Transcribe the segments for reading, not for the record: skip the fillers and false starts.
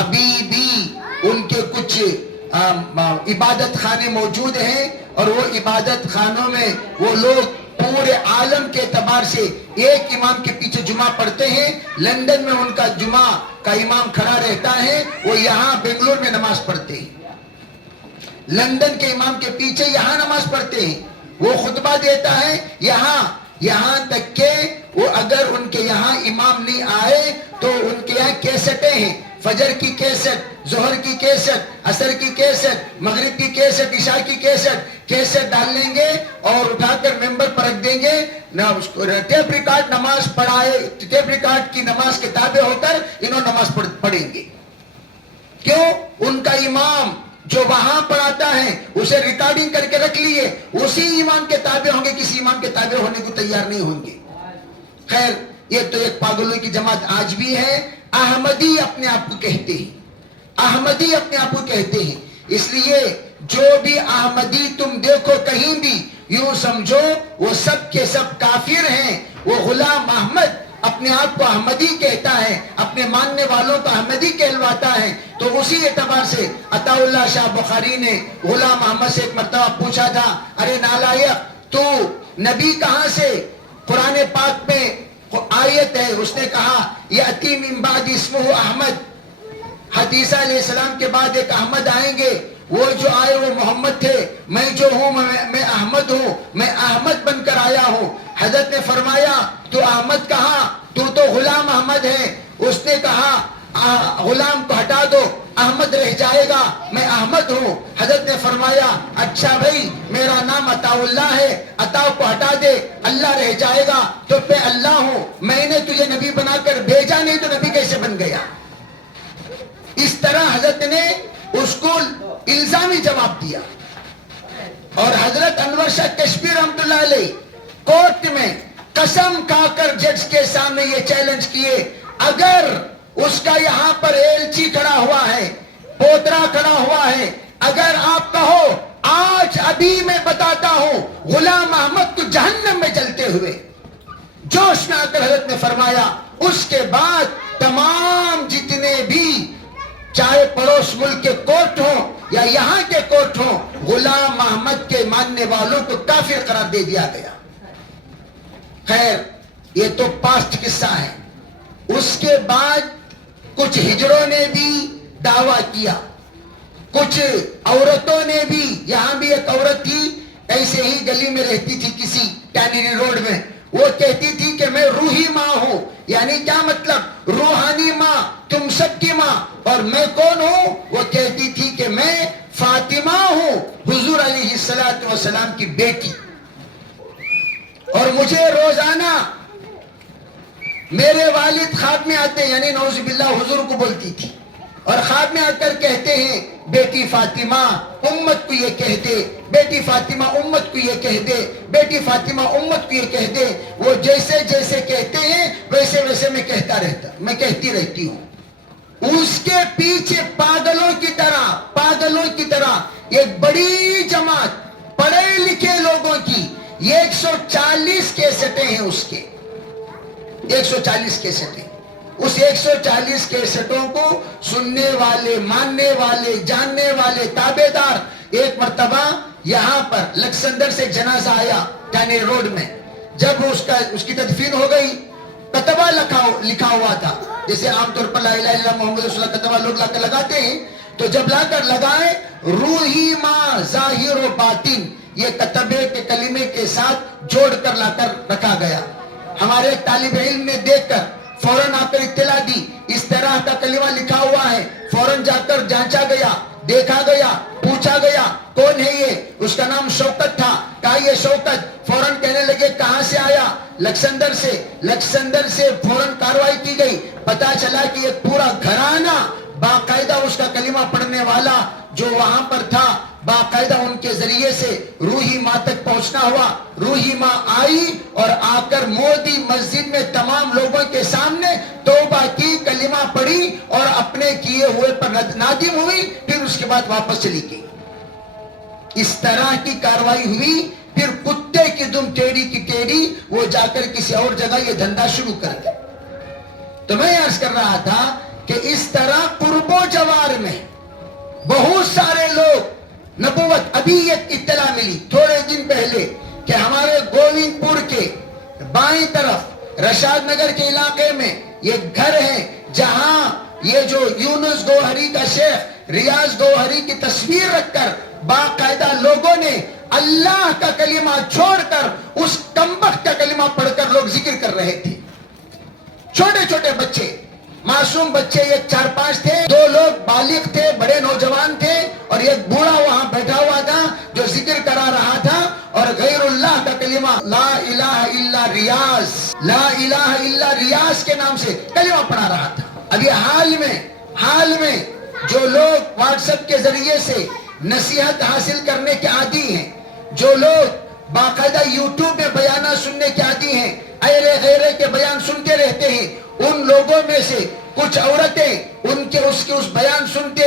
ابھی بھی ان کے کچھ عبادت خانے موجود ہیں، اور وہ عبادت خانوں میں وہ لوگ پورے عالم کے اعتبار سے ایک امام کے پیچھے جمعہ پڑھتے ہیں۔ لندن میں ان کا جمعہ کا امام کھڑا رہتا ہے، وہ یہاں بنگلور میں نماز پڑھتے ہیں، لندن کے امام کے پیچھے یہاں نماز پڑھتے ہیں، وہ خطبہ دیتا ہے یہاں تک کہ وہ اگر ان کے یہاں امام نہیں آئے تو ان کے یہاں کیسٹیں ہیں، فجر کی کیسٹ، ظہر کی کیسٹ، عصر کی کیسٹ، مغرب کی کیسٹ، عشاء کی کیسٹ ڈال لیں گے اور اٹھا کر ممبر پر رکھ دیں گے، ٹیپ ریکارڈ نماز پڑھائے، ٹیپ ریکارڈ کی نماز کے تابع ہو کر انہوں نماز پڑھیں گے۔ کیوں؟ ان کا امام جو وہاں پڑھاتا ہے اسے ریکارڈنگ کر کے رکھ لیے، اسی امام کے تابع ہوں گے، کسی امام کے تابع ہونے کو تیار نہیں ہوں گے۔ خیر، یہ تو ایک پاگلوں کی جماعت آج بھی ہے۔ احمدی اپنے آپ کو کہتے ہیں، احمدی اپنے آپ کو کہتے ہیں، اس لیے جو بھی احمدی تم دیکھو کہیں بھی یوں سمجھو وہ سب کے سب کافر ہیں۔ وہ غلام احمد اپنے آپ کو احمدی کہتا ہے، اپنے ماننے والوں کو احمدی کہلواتا ہے، تو اسی اعتبار سے عطا اللہ شاہ بخاری نے غلام احمد سے ایک مرتبہ پوچھا تھا، ارے نالائق، تو نبی کہاں سے؟ قرآن پاک میں آیت ہے، اس نے کہا یأتی من بعد اسمہ احمد، حدیثہ علیہ السلام کے بعد ایک احمد آئیں گے، وہ جو آئے وہ محمد تھے، میں جو ہوں میں احمد ہوں، میں احمد بن کر آیا ہوں۔ حضرت نے فرمایا تو احمد کہا، تو غلام احمد ہے۔ اس نے کہا غلام کو ہٹا دو، احمد رہ جائے گا، میں احمد ہوں۔ حضرت نے فرمایا اچھا بھائی، میرا نام عطا اللہ ہے، عطا کو ہٹا دے، اللہ رہ جائے گا، تو میں اللہ ہوں، میں نے تجھے نبی بنا کر بھیجا نہیں تو نبی کیسے بن گیا؟ اس طرح حضرت نے اس کو الزامی جواب دیا۔ اور حضرت انور شاہ کشمیر رحمۃ اللہ علیہ کورٹ میں قسم کھا کر جج کے سامنے یہ چیلنج کیے، اگر اس کا یہاں پر ایلچی کھڑا ہوا ہے، پوترا کھڑا ہوا ہے، اگر آپ کہو آج ابھی میں بتاتا ہوں غلام احمد کو جہنم میں جلتے ہوئے، جوش میں آ کر حضرت نے فرمایا اس کے بعد تمام جتنے بھی چاہے پڑوس ملک کے کورٹ ہوں یا یہاں کے کورٹ ہوں، غلام احمد کے ماننے والوں کو کافر قرار دے دیا گیا۔ خیر، یہ تو پاسٹ قصہ ہے۔ اس کے بعد کچھ ہجروں نے بھی دعویٰ کیا، کچھ عورتوں نے بھی، یہاں بھی ایک عورت تھی ایسے ہی گلی میں رہتی تھی کسی ٹینری روڈ میں، وہ کہتی تھی کہ میں روحی ماں ہوں، یعنی کیا مطلب؟ روحانی ماں، تم سب کی ماں، اور میں کون ہوں؟ وہ کہتی تھی کہ میں فاطمہ ہوں، حضور علیہ السلام کی بیٹی، اور مجھے روزانہ میرے والد خواب میں آتے، یعنی نعوذ باللہ حضور کو بولتی تھی، اور خواب میں آ کر کہتے ہیں بیٹی فاطمہ امت کو یہ کہہ دے، بیٹی فاطمہ امت کو یہ کہہ دے، بیٹی فاطمہ امت کو یہ کہہ دے۔ وہ جیسے جیسے کہتے ہیں ویسے ویسے میں کہتی رہتی ہوں۔ اس کے پیچھے پاگلوں کی طرح ایک بڑی جماعت پڑھے لکھے لوگوں کی، یہ 140 کیسٹیں ہیں، اس کے 140 کیسٹیں، اس 140 کیسٹوں کو سننے والے، ماننے والے، جاننے والے، تابع دار۔ ایک مرتبہ یہاں پر لکسندر سے جنازہ آیا ٹینری روڈ میں، جب اس کی تدفین ہو گئی، کتبہ لکھا ہوا تھا، جیسے عام طور پر لا الہ الا اللہ محمد رسول اللہ کتبہ لوگ لا کر لگاتے ہیں، تو جب لا کر لگائے روحی ماں ظاہر و باطن، یہ کتبے کے کلمے کے ساتھ جوڑ کر لا کر رکھا گیا۔ ہمارے طالب علم نے دیکھ کر فوراً آ کر اطلاع دی اس طرح کا کلمہ لکھا ہوا ہے، فوراً جا کر جانچا گیا، دیکھا گیا، پوچھا گیا کون ہے یہ؟ اس کا نام شوکت تھا۔ کہا یہ شوکت، فوراً کہنے لگے کہاں سے آیا؟ لکسندر سے فوراً کارروائی کی گئی، پتا چلا کہ ایک پورا گھرانہ باقاعدہ اس کا کلمہ پڑھنے والا جو وہاں پر تھا، باقاعدہ ان کے ذریعے سے روحی ماں تک پہنچنا ہوا۔ روحی ماں آئی اور آ کر مودی مسجد میں تمام لوگوں کے سامنے توبہ کی، کلمہ پڑھی اور اپنے کیے ہوئے پر نادم ہوئی، پھر اس کے بعد واپس چلی گئی۔ اس طرح کی کاروائی ہوئی، پھر کتے کی دم ٹیڑھی کی ٹیڑھی، وہ جا کر کسی اور جگہ یہ دھندا شروع کر گئے۔ تو میں عرض کر رہا تھا کہ اس طرح قرب و جوار میں بہت سارے لوگ نبوت، ابھی ایک اطلاع ملی تھوڑے دن پہلے کہ ہمارے گووند پور کے بائیں طرف رشاد نگر کے علاقے میں یہ گھر ہے جہاں یہ جو یونس گوہری کا شیخ ریاض گوہری کی تصویر رکھ کر باقاعدہ لوگوں نے اللہ کا کلمہ چھوڑ کر اس کمبخت کا کلمہ پڑھ کر لوگ ذکر کر رہے تھے. چھوٹے چھوٹے بچے، معصوم بچے، ایک 4-5 تھے، 2 لوگ بالغ تھے، بڑے نوجوان تھے، اور ایک بوڑھا وہاں بیٹھا ہوا تھا جو ذکر کرا رہا تھا اور غیر اللہ کا کلمہ لا الہ الا ریاض، لا الہ الا ریاض کے نام سے کلمہ پڑھا رہا تھا. اب یہ حال میں جو لوگ واٹس ایپ کے ذریعے سے نصیحت حاصل کرنے کے عادی ہیں، جو لوگ باقاعدہ یوٹیوب میں بیانات سننے کے عادی ہیں، ایرے غیرے کے بیان سنتے رہتے ہیں، ان لوگوں میں سے کچھ عورتیں اس بیان سنتے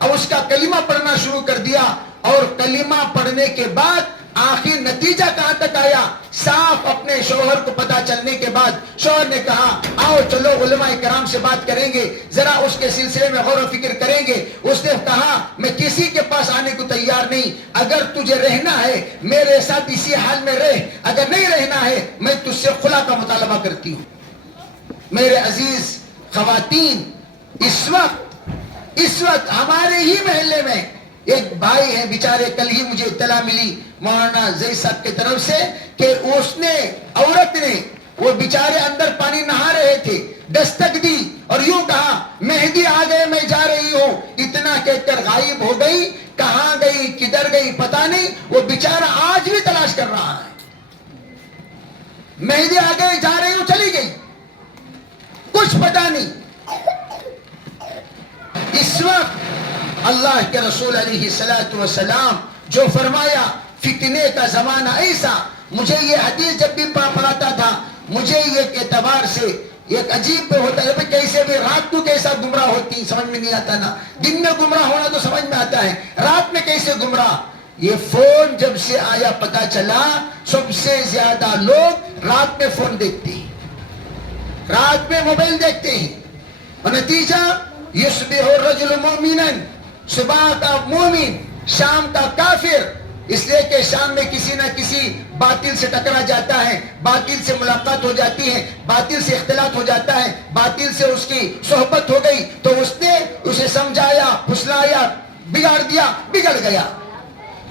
اب اس کا کلمہ پڑھنا شروع کر دیا. اور کلمہ پڑھنے کے بعد آخر نتیجہ کہاں تک آیا؟ صاف اپنے شوہر کو پتا چلنے کے بعد شوہر نے کہا آؤ چلو علماء کرام سے بات کریں گے، ذرا اس کے سلسلے میں غور و فکر کریں گے. اس نے کہا میں کسی کے پاس آنے کو تیار نہیں، اگر تجھے رہنا ہے میرے ساتھ اسی حال میں رہ، اگر نہیں رہنا ہے میں تجھ سے خلا کا مطالبہ کرتی ہوں. میرے عزیز خواتین، اس وقت ہمارے ہی محلے میں ایک بھائی ہے بیچارے، کل ہی مجھے اطلاع ملی مولانا زئی صاحب کی طرف سے کہ عورت نے وہ بیچارے اندر پانی نہا رہے تھے، دستک دی اور یوں کہا مہدی آ گئے میں جا رہی ہوں، اتنا کہہ کر غائب ہو گئی. کہاں گئی کدھر گئی پتا نہیں، وہ بیچارہ آج بھی تلاش کر رہا ہے. مہدی آ گئے جا رہی ہوں چلی گئی، کچھ پتا نہیں. اس وقت اللہ کے رسول علیہ الصلوۃ والسلام جو فرمایا فتنے کا زمانہ ایسا، مجھے یہ حدیث جب بھی پڑھاتا تھا مجھے یہ اعتبار سے ایک عجیب پہ ہوتا ہے، کیسے بھی رات کو کیسا گمراہ ہوتی سمجھ میں نہیں آتا نا. دن میں گمراہ ہونا تو سمجھ میں آتا ہے، رات میں کیسے گمراہ. یہ فون جب سے آیا پتا چلا سب سے زیادہ لوگ رات میں فون دیکھتے ہیں، رات میں موبائل دیکھتے ہیں، اور نتیجہ یصبح الرجل مؤمنا، صبح کا مومن شام کا کافر. اس لیے کہ شام میں کسی نہ کسی باطل سے ٹکرا جاتا ہے، باطل سے ملاقات ہو جاتی ہے، باطل سے اختلاط ہو جاتا ہے، باطل سے اس کی صحبت ہو گئی تو اس نے اسے سمجھایا، پھسلایا، بگاڑ دیا، بگڑ گیا.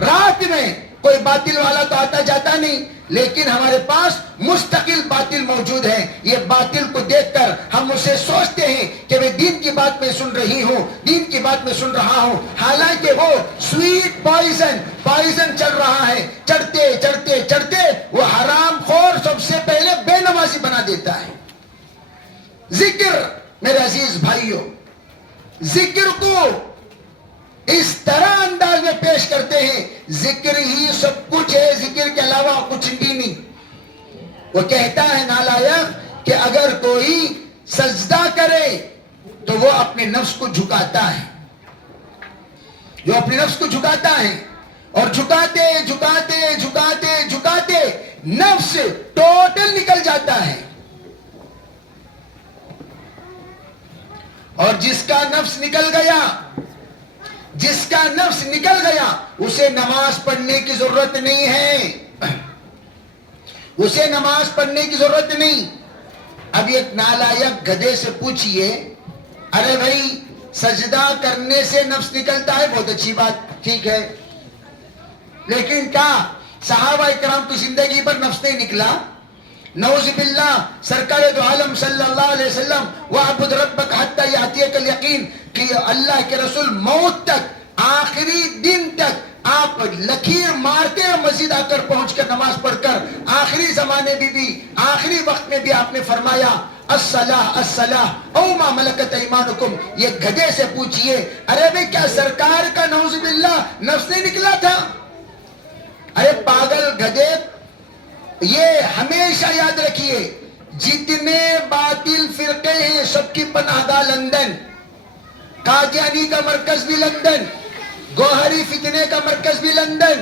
رات میں کوئی باطل والا تو آتا جاتا نہیں، لیکن ہمارے پاس مستقل باطل موجود ہے. یہ باطل کو دیکھ کر ہم اسے سوچتے ہیں کہ میں دین کی بات میں سن رہی ہوں، دین کی بات میں سن رہا ہوں، حالانکہ وہ سویٹ پوائزن چل رہا ہے. چڑھتے وہ حرام خور سب سے پہلے بے نمازی بنا دیتا ہے. ذکر میرے عزیز بھائیوں، ذکر کو اس طرح انداز میں پیش کرتے ہیں ذکر ہی سب کچھ ہے، ذکر کے علاوہ کچھ بھی نہیں. وہ کہتا ہے نالائق کہ اگر کوئی سجدہ کرے تو وہ اپنے نفس کو جھکاتا ہے، جو اپنے نفس کو جھکاتا ہے، اور جھکاتے نفس ٹوٹل نکل جاتا ہے. اور جس کا نفس نکل گیا اسے نماز پڑھنے کی ضرورت نہیں ہے، اسے نماز پڑھنے کی ضرورت نہیں. اب ایک نالائق گدھے سے پوچھئے ارے بھائی سجدہ کرنے سے نفس نکلتا ہے، بہت اچھی بات، ٹھیک ہے، لیکن کیا صحابہ کرام کی زندگی پر نفس نہیں نکلا؟ نعوذ باللہ سرکار دو عالم صلی اللہ علیہ وسلم وَعْبُدْ رَبَّكَ حَتَّى يَأْتِيَكَ الْيَقِينُ کہ اللہ کے رسول موت تک، آخری دن تک آپ لکیر مارتے اور مسجد آ کر پہنچ کر نماز پڑھ کر آخری زمانے میں بھی آخری وقت میں بھی آپ نے فرمایا الصلاۃ او ما ملکت ایمانکم. یہ گدھے سے پوچھئے ارے بھئی کیا سرکار کا نعوذ باللہ نفس نہیں نکلا تھا؟ ارے پاگل گدھے، یہ ہمیشہ یاد رکھیے جتنے باطل فرقے ہیں سب کی پناہ گاہ لندن، قادیانی کا مرکز بھی لندن، گوہری فتنے کا مرکز بھی لندن،